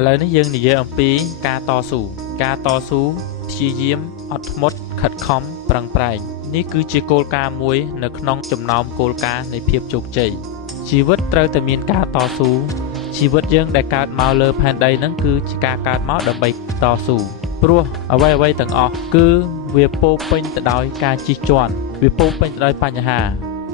ឥឡូវនេះយើងនិយាយអំពីការតស៊ូព្យាយាមអត់ធ្មត់ខិតខំប្រឹងប្រែងនេះគឺជាគោលការណ៍មួយនៅក្នុងចំណោមគោលការណ៍នៃភាពជោគជ័យជីវិតត្រូវតែមានការតស៊ូជីវិតយើងដែលកើតមកលើផែនដីហ្នឹងគឺជាការកើតមកដើម្បីតស៊ូព្រោះអ្វីៗទាំងអស់គឺវាពោពេញទៅដោយការជិះជាន់វាពោពេញទៅដោយបញ្ហា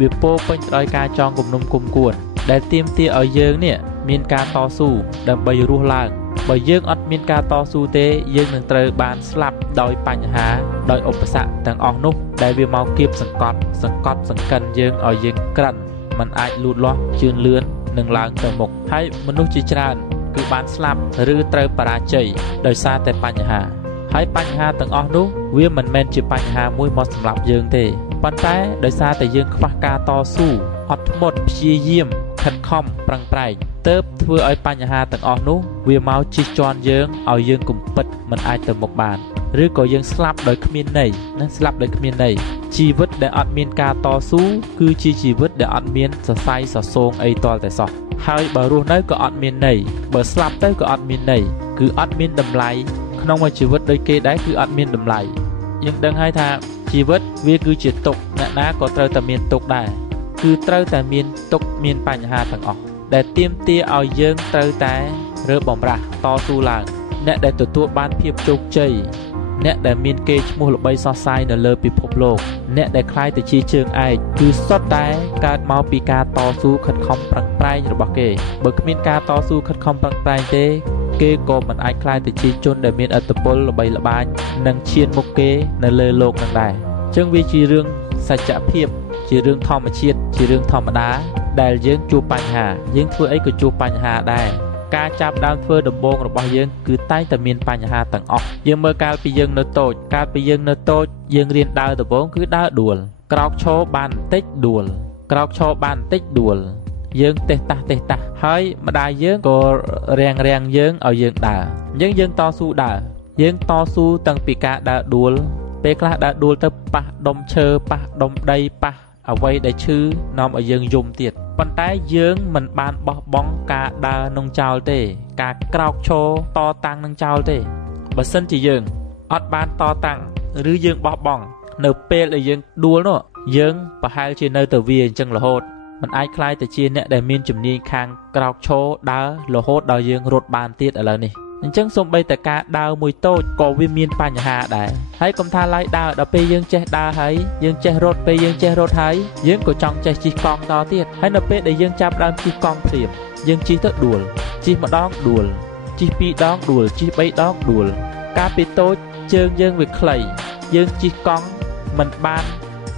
វាពោពេញទៅដោយការចងគំនុំគុំគួនដែលទាមទារឲ្យយើងនេះមានការតស៊ូដើម្បីរស់ឡើងបើយើងអត់មានការតស៊ូទេយើងនឹងត្រូវបានស្លាប់ដោយបញ្ហាដោយឧបសគ្គទាំងអស់នោះដែលវាមកគៀបសង្កត់សង្កិនយើងឲ្យយើងក្រិនมันអាចលូតលាស់ជឿនលឿននឹងឡើងទៅមុខហើយមនុស្សជាច្រើនគឺបានស្លាប់ឬត្រូវបរាជ័យដោយសារតែបញ្ហាហើយបញ្ហាទាំងអស់នោះវាមិនមែនជាបញ្ហាមួយមកសម្រាប់យើងទេប៉ុន្តែដោយសារតែយើងខ្វះការតស៊ូអត់ធ្មត់ព្យាយាមខិតខំប្រឹងប្រែងទើបធ្វើឲ្យបញ្ហាទាំងអស់នោះវាមកជិះជាន់យើងឲ្យយើងគំពិតមិនអាចទៅមុខបានឬក៏យើងស្លាប់ដោយគ្មានន័យជីវិតដែលអត់មានការតស៊ូគឺជាជីវិតដែលអត់មានសរសៃសរសងអីទាល់តែសោះហើយបើរស់នៅក៏អត់មានន័យបើស្លាប់ទៅក៏អត់មានន័យគឺអត់មានតម្លៃក្នុងមួយជីវិតដូចគេដែរគឺអត់មានតម្លៃយើងដឹងហើយថាជីវិតវាគឺជាទុក្ខអ្នកណាក៏ត្រូវតែមានទុក្ខដែរគឺត្រូវតែមានទុក្ខមានបញ្ហាទាំងអស់ដែលទាមទារឲ្យយើងត្រូវតែរើបំរាស់តស៊ូឡើងអ្នកដែលទទួលបានភាពជោគជ័យអ្នកដែលមានកេរ្តិ៍ឈ្មោះល្បីសរសៃនៅលើពិភពលោកអ្នកដែលក្លាយទៅជាជើងឯកគឺសុទ្ធតែកើតមកពីការតស៊ូខិតខំប្រឹងប្រែងរបស់គេបើគ្មានការតស៊ូខិតខំប្រឹងប្រែងទេគេក៏មិនអាចក្លាយទៅជាជនដែលមានឥទ្ធិពលល្បីល្បាញនិងឈានមុខគេនៅលើโลกនឹងដែរអញ្ចឹងវាជារឿងសច្ចភាពជារឿងធម្មជាតិជារឿងធម្មតាដែលយើងជួបបញ្ហាយើងធ្វើអីក៏ជួបបញ្ហាដែរការចាប់ដើមធ្វើដំបូងរបស់យើងគឺតែងតែមានបញ្ហាទាំងអស់យើងមើលកាលពីយើងនៅតូចយើងរៀនដើរដំបូងគឺដើរដួលក្រោកឈរបានបន្តិចដួលយើងទេះតាស់ហើយម្ដាយយើងក៏រាំងយើងឲ្យយើងដើរអញ្ចឹងយើងតស៊ូដើរយើងតស៊ូតាំងពីការដើរដួលពេលខ្លះដើរដួលទៅប៉ះដុំឈើប៉ះដុំដីប៉ះអ្វីដែលឈឺនាំឲ្យយើងយំទៀតប៉ុន្តែយើងមិនបានបោះបង់ការដើរនឹងចោលទេការក្រោកឈរតតាំងនឹងចោលទេបើសិនជាយើងអត់បានតតាំងឬយើងបោះបង់នៅពេលដែលយើងដួលនោះយើងប្រហែលជានៅតែវាអញ្ចឹងរហូតមិនអាចក្លាយទៅជាអ្នកដែលមានជំនាញខាងក្រោកឈរដើររហូតដល់យើងរត់បានទៀតឥឡូវនេះអញ្ចឹងសូម្បីតែការដើរមួយតូចក៏វាមានបញ្ហាដែរហើយកុំថាឡើយដើរដល់ពេលយើងចេះដើរហើយយើងចេះរត់ពេលយើងចេះរត់ហើយយើងក៏ចង់ចេះជិះកង់តទៀតហើយនៅពេលដែលយើងចាប់ដើមជិះកង់ព្រាមយើងជិះទៅដួលជិះម្ដងដួលជិះពីរដងដួលជិះ3ដងដួលកាលពីតូចជើងយើងវាខ្លីយើងជិះកង់មិនបាន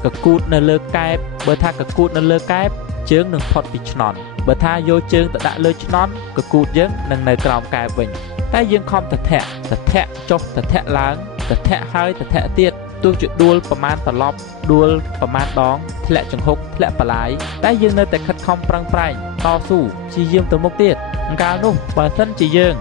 កកូតនៅលើកែបបើថាកកូតនៅលើកែបជើងនឹងផុតពីឆ្នន់បើថាយកជើងទៅដាក់លើឆ្នន់កកូតយើងនឹងនៅក្រោមកែបវិញតែយើងខំទៅធាក់ចុះទៅធាក់ឡើងទៅធាក់ហើយទៅធាក់ទៀតទោះជាដួលប្រមាណត្រឡប់ដួលប្រមាណដងធ្លាក់ចង្ហុកធ្លាក់បលាយតែយើងនៅតែខិតខំប្រឹងប្រែងតស៊ូព្យាយាមទៅមុខទៀតកាលនោះបើសិនជាយើង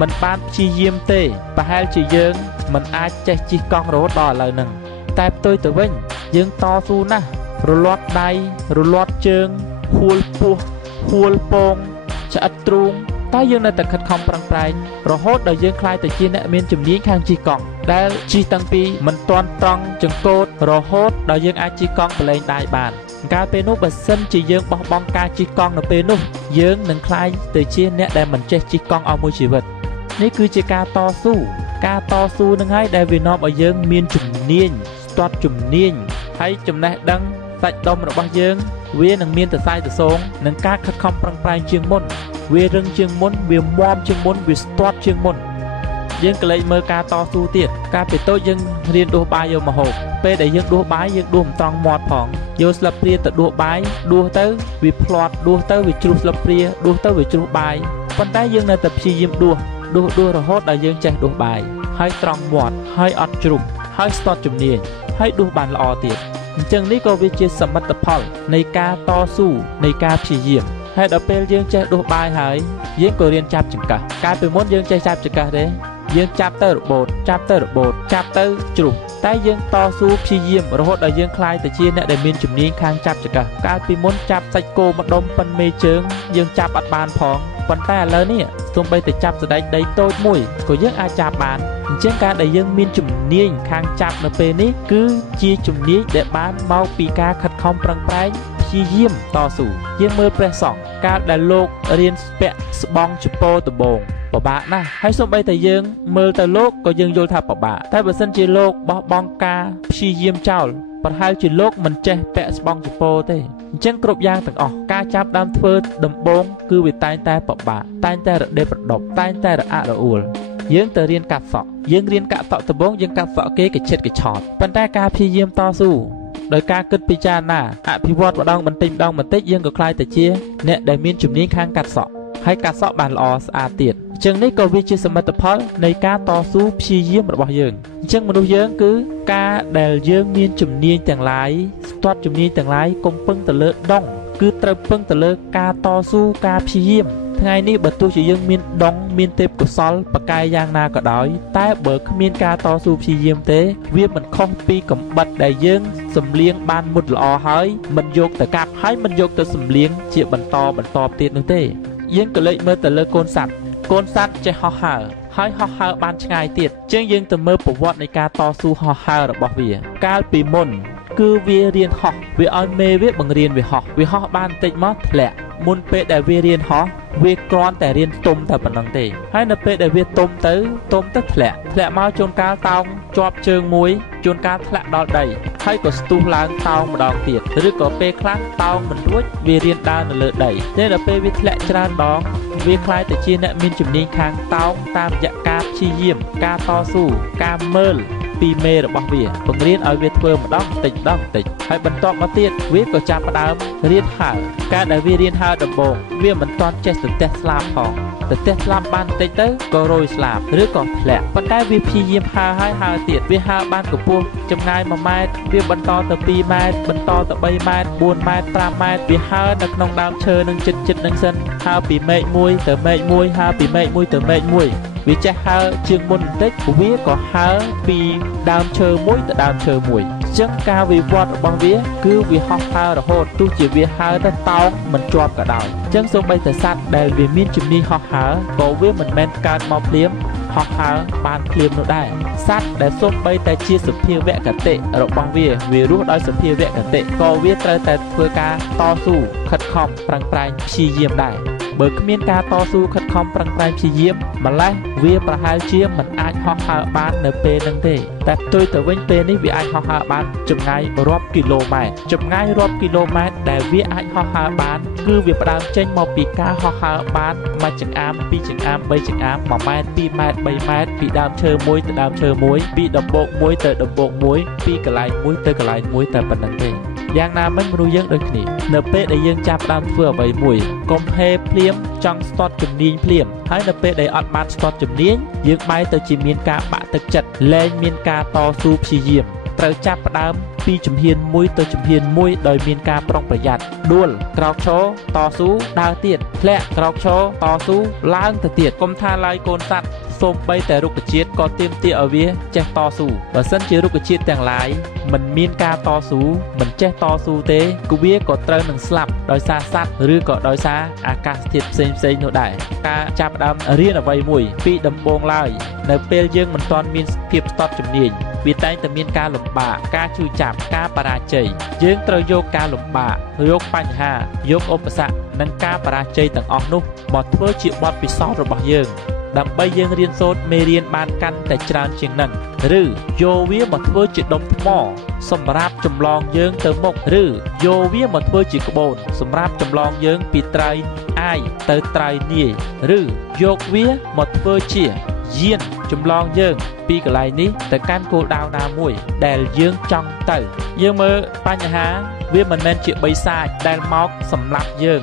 មិនបានព្យាយាមទេប្រហែលជាយើងមិនអាចចេះជិះកង់រហូតដល់ឥឡូវហ្នឹងតែផ្ទុយទៅវិញយើងតស៊ូណាស់រលាត់ដៃរលាត់ជើងហួលពោះហួលពងឆ្អិតទ្រូងតែយើងនៅតែខិតខំប្រឹងប្រែងរហូតដល់យើងក្លាយទៅជាអ្នកមានជំនាញខាងជិះកង់ដែលជិះតាំងពីមិនទាន់ត្រង់ចង្កូតរហូតដល់យើងអាចជិះកង់ប្រឡែងដៃបានកាលពេលនោះបើសិនជាយើងបោះបង់ការជិះកង់នៅពេលនោះយើងនឹងក្លាយទៅជាអ្នកដែលមិនចេះជិះកង់អស់មួយជីវិតនេះគឺជាការតស៊ូនឹងហើយដែលវានាំឲ្យយើងមានជំនាញស្ទាត់ជំនាញហើយចំណេះដឹងសាច់ដុំរបស់យើងវានឹងមានសរសៃប្រសងនឹងការខិតខំប្រឹងប្រែងជាងមុនវារឹងជាងមុនវាមាំជាងមុនវាស្ទាត់ជាងមុនយើងក៏លេចមើលការតស៊ូទៀតកាលពីតូចយើងរៀនដួសបាយយកម្ហូបពេលដែលយើងដួសបាយយើងដួសមិនត្រង់មាត់ផងយកស្លាបព្រាទៅដួសបាយដួសទៅវាផ្លាត់ដួសទៅវាជ្រុះស្លាបព្រាដួសទៅវាជ្រុះបាយប៉ុន្តែយើងនៅតែព្យាយាមដួសរហូតដល់យើងចេះដួសបាយហើយត្រង់មាត់ហើយអត់ជ្រុះហើយស្ទាត់ជំនាញហើយដួសបានល្អទៀតអញ្ចឹងនេះក៏វាជាសមិទ្ធផលនៃការតស៊ូនៃការព្យាយាមហើយដល់ពេលយើងចេះដួសបាយហើយយើងក៏រៀនចាប់ចង្កឹះកាលពីមុនយើងចេះចាប់ចង្កឹះទេ យើងចាប់ទៅរបូតចាប់ទៅជ្រុះតែយើងតស៊ូព្យាយាមរហូតដល់យើងខ្លាយទៅជាអ្នកដែលមានជំនាញខាងចាប់ចង្កឹះកាលពីមុនចាប់សាច់គោម្ដុំប៉ុនមេជើងយើងចាប់អត់បានផងប៉ុន្តែឥឡូវនេះសូម្បីតែចាប់សណ្ដែកដីតូចមួយក៏យើងអាចចាប់បានអញ្ចឹងការដែលយើងមានជំនាញខាងចាប់នៅពេលនេះគឺជាជំនាញដែលបានមកពីការខិតខំប្រឹងប្រែងព្យាយាមតស៊ូយើងមើលព្រះសង្ឃកាលដែលលោករៀនពាក់ស្បង់ចពោដំបងពិបាកណាស់ហើយសូម្បីតែយើងមើលទៅលោកក៏យើងយល់ថាពិបាកតែបើសិនជាលោកបោះបង់ការព្យាយាមចោលប្រហែលជាលោកមិនចេះពាក់ស្បង់ចពោទេអញ្ចឹងគ្រប់យ៉ាងទាំងអស់ការចាប់ដើមធ្វើដំបងគឺវាតែងតែពិបាកតែងតែរដេបរដប់តែងតែរអាក់រអួលយើងទៅរៀនកាត់សក់យើងរៀនកាត់សក់ដំបងយើងកាត់សក់គេកឆិតកឆោតប៉ុន្តែការព្យាយាមតស៊ូដោយការគិតពិចារណាអភិវឌ្ឍម្ដងបន្តិចយើងក៏ក្លាយទៅជាអ្នកដែលមានជំនាញខាងកាត់សក់ហើយកាត់សក់បានល្អស្អាតទៀតអញ្ចឹងនេះក៏វាជាសមិទ្ធផលនៃការតស៊ូព្យាយាមរបស់យើងអញ្ចឹងមនុស្សយើងគឺការដែលយើងមានជំនាញទាំងឡាយស្ទាត់ជំនាញទាំងឡាយកុំពឹងទៅលើដងគឺត្រូវពឹងទៅលើការតស៊ូការព្យាយាមថ្ងៃនេះបើទោះជាយើងមានដងមានទេពកោសល្យប្រកែយ៉ាងណាក៏ដោយតែបើគ្មានការតស៊ូព្យាយាមទេវាមិនខុសពីកំបិតដែលយើងសម្លៀងបានមុតល្អហើយមិនយកទៅកាប់ហើយមិនយកទៅសម្លៀងជាបន្តទៀតនោះទេយើងក៏លេចមើលទៅលើកូនសត្វចេះហោះហើរហើយហោះហើរបានឆ្ងាយទៀតអញ្ចឹងយើងទៅមើលប្រវត្តិនៃការតស៊ូហោះហើររបស់វាកាលពីមុនគឺវារៀនហោះវាឲ្យមេវាបង្រៀនវាហោះបានបន្តិចមកធ្លាក់មុនពេលដែលវារៀនហោះវាគ្រាន់តែរៀនទុំតែប៉ុណ្្នឹងទេហើយនៅពេលដែលវាទុំទៅធ្លាក់មកជួនកាលតោងជាប់ជើងមួយជួនកាលធ្លាក់ដល់ដីហើយក៏ស្ទុះឡើងតោងម្ដងទៀតឬក៏ពេលខ្លះតោងមិនរួចវារៀនដើរនៅលើដីតែដល់ពេលវាធ្លាក់ច្រើនដងវាខ្លាយទៅជាអ្នកមានជំនាញខាងតោងតាមរយៈការព្យាយាមការតស៊ូការមើលពីមេរបស់វាបង្រៀនឲ្យវាធ្វើម្ដងបន្តិចហើយបន្ទាប់មកទៀតវាក៏ចាប់ផ្ដើមរៀនហើរការដែលវារៀនហើរដំបូងវាមិនទាន់ចេះទៅទះស្លាប់ផងទៅទះស្លាប់បានបន្តិចទៅក៏រយស្លាប់ឬក៏ធ្លាក់ប៉ុន្តែវាព្យាយាមហើរហើយហើរទៀតវាហើរបានកម្ពស់ចម្ងាយ1ម៉ែត្រវាបន្តទៅ2ម៉ែត្របន្តទៅ3ម៉ែត្រ4ម៉ែត្រ5ម៉ែត្រវាហើរនៅក្នុងដើមឈើនឹងចិត្តនឹងសិនហើរពីមែកមួយទៅមែកមួយហើរពីមែកមួយទៅមែកមួយវាចេះហើរជាងមុនបន្តិចវាក៏ហើរពីដើមឈើមួយទៅដើមឈើមួយអញ្ចឹងការវិវត្តរបស់វាគឺវាហោះហើររហូតទោះជាវាហើរទៅតោងមិនជាប់ក៏ដោយអញ្ចឹងសូម្បីតែសត្វដែលវាមានជំនាញហោះហើរក៏វាមិនមែនកើតមកភ្លាមហោះហើរបានភ្លាមនោះដែរសត្វដែលសូម្បីតែជាសភាវគតិរបស់វារស់ដោយសភាវគតិក៏វាត្រូវតែធ្វើការតស៊ូខិតខំប្រឹងប្រែងព្យាយាមដែរបើគ្មានការតស៊ូខិតខំប្រឹងប្រែងព្យាយាមម្លេះវាប្រហែលជាមិនអាចហោះហើរបាននៅពេលហ្នឹងទេតែផ្ទុយទៅវិញពេលនេះវាអាចហោះហើរបានចម្ងាយរាប់គីឡូម៉ែត្រដែលវាអាចហោះហើរបានគឺវាផ្ដើមចេញមកពីការហោះហើរបានមួយចង្អាមពីរចង្អាម3ចង្អាម1ម៉ែត្រ2ម៉ែត្រ3ម៉ែត្រពីដើមឈើមួយទៅដើមឈើមួយពីដំបូកមួយទៅដំបូកមួយពីកន្លែងមួយទៅកន្លែងមួយតែប៉ុណ្្នឹងទេយ៉ាងណាមិញមនុស្សយើងដូចគ្នានៅពេលដែលយើងចាប់ផ្ដើមធ្វើអ្វីមួយកុំហេភ្លាមចង់ស្ទាត់ជំនាញភ្លាមហើយនៅពេលដែលអត់បានស្ទាត់ជំនាញយើងបែរទៅជាមានការបាក់ទឹកចិត្តលែងមានការតស៊ូព្យាយាមត្រូវចាប់ផ្ដើមពីជំហានមួយទៅជំហានមួយដោយមានការប្រុងប្រយ័ត្នដួលក្រោកឈរតស៊ូដើរទៀតធ្លាក់ក្រោកឈរតស៊ូឡើងទៅទៀតកុំថាឡើយកូនសត្វសូម្បីតែរុក្ខជាតិក៏ទាមទារឲ្យវាចេះតស៊ូបើសិនជារុក្ខជាតិទាំងឡាយមិនមានការតស៊ូមិនចេះតស៊ូទេគឺវាក៏ត្រូវនឹងស្លាប់ដោយសារសត្វឬក៏ដោយសារអាកាសធាតុផ្សេងនោះដែរការចាប់ផ្ដើមរៀនអ្វីមួយពីដំបូងឡើយនៅពេលយើងមិនទាន់មានភាពស្ទាត់ជំនាញវាតែងតែមានការលំបាកការឈឺចាប់ការបរាជ័យយើងត្រូវយកការលំបាកយកបញ្ហាយកឧបសគ្គនិងការបរាជ័យទាំងអស់នោះមកធ្វើជាបទពិសោធន៍របស់យើងដើម្បីយើងរៀនសូត្រមេរៀនបានកាន់តែច្រើនជាងនឹងឬយកវាមកធ្វើជាដុំថ្មសម្រាប់ចម្លងយើងទៅមុខឬយកវាមកធ្វើជាក្បូនសម្រាប់ចម្លងយើងពីត្រៃអាយទៅត្រៃនាយឬយកវាមកធ្វើជាយានចម្លងយើងពីកន្លែងនេះទៅកាន់គោលដៅណាមួយដែលយើងចង់ទៅយើងមើលបញ្ហាវាមិនមែនជាបិសាចដែលមកសម្លាប់យើង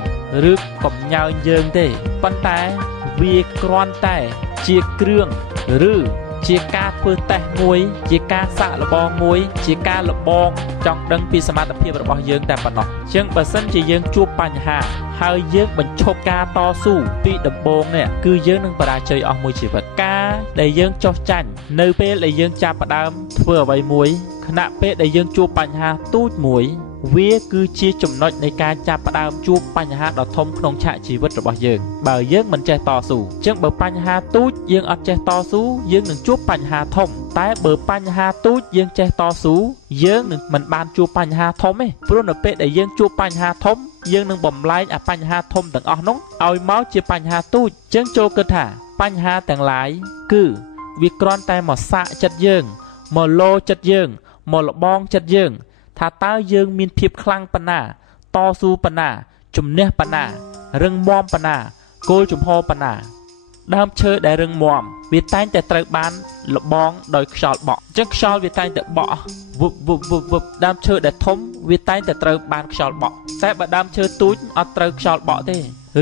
ឬកំញើញយើងទេប៉ុន្តែវាគ្រាន់តែជាគ្រឿងឬ ជាការធ្វើតេស្តមួយជាការសាកល្បងមួយជាការលបងចង់ដឹងពីសមត្ថភាពរបស់យើងតែប៉ុណ្ណោះជាងបើសិនជាយើងជួបបញ្ហាហើយយើងបញ្ឈប់ការតស៊ូពីដំបូងនេះគឺយើងនឹងបរាជ័យអស់មួយជីវិតការដែលយើងចោះចាញ់នៅពេលដែលយើងចាប់ផ្ដើមធ្វើអ្វីមួយខណៈពេលដែលយើងជួបបញ្ហាទូចមួយវាគឺជាចំណុចនៃការចាប់ផ្ដើមជួបបញ្ហាដ៏ធំក្នុងឆាកជីវិតរបស់យើងបើយើងមិនចេះតស៊ូចឹងបើបញ្ហាទូចយើងអត់ចេះតស៊ូយើងនឹងជួបបញ្ហាធំតែបើបញ្ហាទូចយើងចេះតស៊ូយើងនឹងមិនបានជួបបញ្ហាធំទេព្រោះនៅពេលដែលយើងជួបបញ្ហាធំយើងនឹងបំលែងអាបញ្ហាធំទាំងអស់នោះឲ្យមកជាបញ្ហាទូចចឹងចូលគិតថាបញ្ហាទាំងឡាយគឺវាគ្រាន់តែមកសាកចិត្តយើងមកលោចិត្តយើងមកលបងចិត្តយើងថាតើយើងមានភាពខ្លាំងប៉ុណ្ណាតស៊ូប៉ុណ្ណាជំនះប៉ុណ្ណារឹងមាំប៉ុណ្ណាគោលជំហរប៉ុណ្ណាដើមឈើដែលរឹងមាំវាតែងតែត្រូវបានលបងដោយខ្យល់បក់អញ្ចឹងខ្យល់វាតែងតែបក់វឹបវឹបវឹបវឹបដើមឈើដែលធំវាតែងតែត្រូវបានខ្យល់បក់តែបើដើមឈើទូចអត់ត្រូវខ្យល់បក់ទេ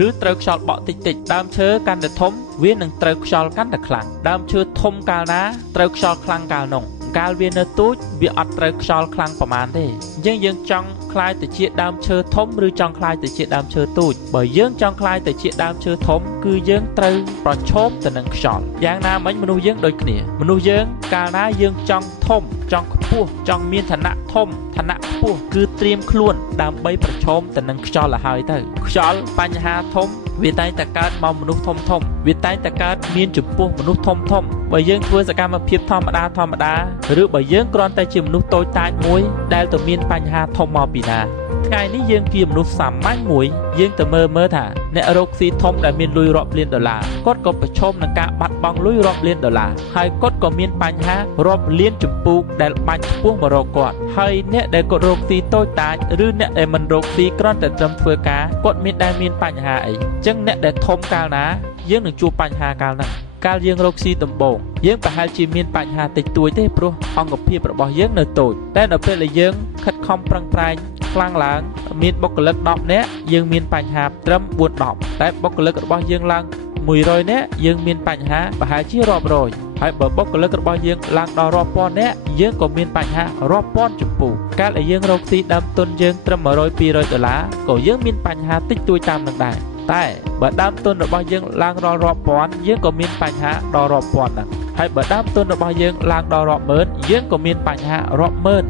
ឬត្រូវខ្យល់បក់តិចតិចដើមឈើកាន់តែធំវានឹងត្រូវខ្យល់កាន់តែខ្លាំងដើមឈើធំកាលណាត្រូវខ្យល់ខ្លាំងកាលនោះកាលវានៅទូចវាអត់ត្រូវខ្យល់ខ្លាំងប្រមាណទេអញ្ចឹងយើងចង់ខ្លាយទៅជាដើមឈើធំឬចង់ខ្លាយទៅជាដើមឈើទូចបើយើងចង់ខ្លាយទៅជាដើមឈើធំគឺយើងត្រូវប្រឈមទៅនឹងខ្យល់យ៉ាងណាមិញមនុស្សយើងដូចគ្នាមនុស្សយើងកាលណាយើងចង់ធំចង់ខ្ពស់ចង់មានឋានៈធំឋានៈខ្ពស់គឺត្រៀមខ្លួនដើម្បីប្រឈមទៅនឹងខ្យល់ឲ្យហើយទៅខ្យល់បញ្ហាធំវាតែងតែកើតមកមនុស្សធំធំវាតែងតែកើតមានចំពោះមនុស្សធំធំបើយើងធ្វើសកម្មភាពធម្មតាឬបើយើងគ្រាន់តែជាមនុស្សតូចតាចមួយដែលទៅមានបញ្ហាធំមកពីណាថ្ងៃនេះយើងជាមនុស្សសាមញ្ញមួយយើងទៅមើលថាអ្នករកស៊ីធំដែលមានលុយរាប់លានដុល្លារគាត់ក៏ប្រឈមនឹងការបាត់បង់លុយរាប់លានដុល្លារហើយគាត់ក៏មានបញ្ហារាប់លានចម្ពោះដែលបាច់ឆ្ពោះមករកគាត់ហើយអ្នកដែលគាត់រកស៊ីតូចតាចឬអ្នកដែលមិនរកស៊ីគ្រាន់តែត្រឹមធ្វើការគាត់មានបញ្ហាអីចឹងអ្នកដែលធំកាលណាយើងនឹងជួបបញ្ហាកាលហ្នឹងកាលយើងរកស៊ីដំបូងយើងប្រហែលជាមានបញ្ហាតិចតួចទេព្រោះអង្គភាពរបស់យើងនៅតូចតែនៅពេលដែលយើងខិតខំប្រឹងប្រែងខ្លាំងឡើងមានបុគ្គលិក10នាក់យើងមានបញ្ហាត្រឹម4-10តែបុគ្គលិករបស់យើងឡើង100នាក់យើងមានបញ្ហាប្រហែលជារាប់រយហើយបើបុគ្គលិករបស់យើងឡើងដល់រាប់ពាន់នាក់យើងក៏មានបញ្ហារាប់ពាន់ចម្ពោះកាលដែលយើងរកស៊ីដើមទុនយើងត្រឹម100-200ដុល្លារក៏យើងមានបញ្ហាតិចតួចតាមនឹងដែរតែបើដើមទុនរបស់យើងឡើងដល់រាប់ពាន់យើងក៏មានបញ្ហាដល់រាប់ពាន់ដែរហើយបើដើមទុនរបស់យើងឡើងដល់រាប់ម៉ឺនយើងក៏មានបញ្ហារាប់ម៉ឺន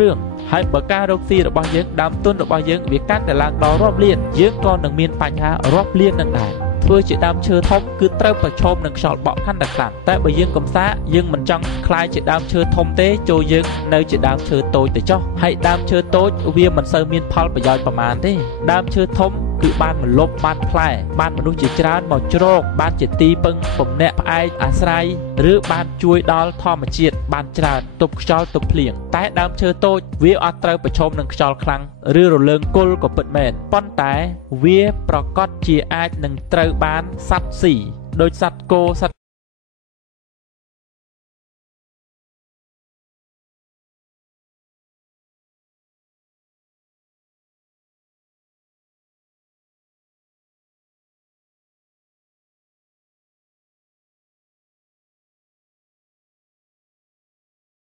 រឿងហើយបើការរកស៊ីរបស់យើងដើមទុនរបស់យើងវាកាន់តែឡើងដល់រាប់លានយើងក៏នឹងមានបញ្ហារាប់លាននឹងដែរធ្វើជាដើមឈើធំគឺត្រូវប្រឈមនឹងខ្យល់បក់កាន់តែខ្លាំងតែបើយើងកំសាកយើងមិនចង់ខ្លាយជាដើមឈើធំទេចូលយើងនៅជាដើមឈើតូចទៅចុះហើយដើមឈើតូចវាមិនសូវមានផលប្រយោជន៍ប្រមាណទេដើមឈើធំគឺបានម្លប់បានផ្លែបានមនុស្សជាច្រើនមកជ្រកបានជាទីពឹងពំនាក់ផ្អែកអាស្រ័យឬបានជួយដល់ធម្មជាតិបានច្រើនទប់ខ្យល់ទប់ភ្លៀងតែដើមឈើតូចវាអត់ត្រូវប្រឈមនឹងខ្យល់ខ្លាំងឬរលើងគល់ក៏ពិតមែនប៉ុន្តែវាប្រកាសជាអាចនឹងត្រូវបានសត្វស៊ីដូចសត្វគោស